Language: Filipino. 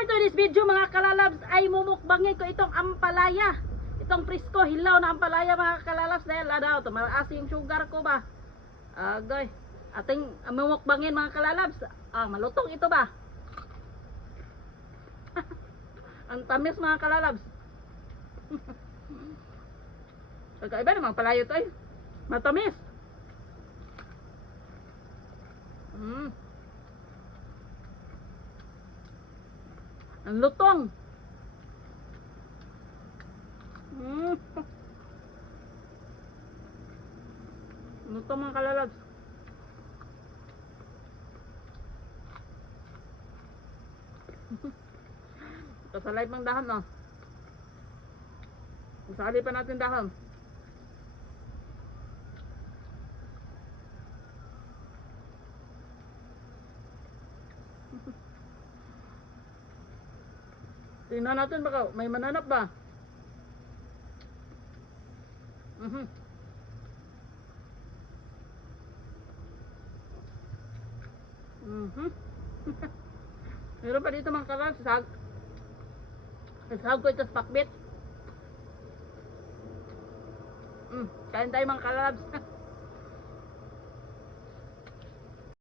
for today's video mga kalalabs ay mumukbangin ko itong ampalaya. Itong presko, hilaw na ampalaya mga kalalabs. Dahil daw, tumalaas yung sugar ko ba. Agay. Ating mumukbangin mga kalalabs. Malutong ito ba? Ang tamis mga kalalabs. Pagkaiba naman palayo ito eh. Matamis. Ang lutong. Lutong mga kalalabs. Kasalay pang dahon no. Masali pa natin dahon. Tingnan natin baka may mananap ba. Meron pa dito mga kalalabs. Sahag ko ito sa pakbit. Kain tayo mga kalalabs.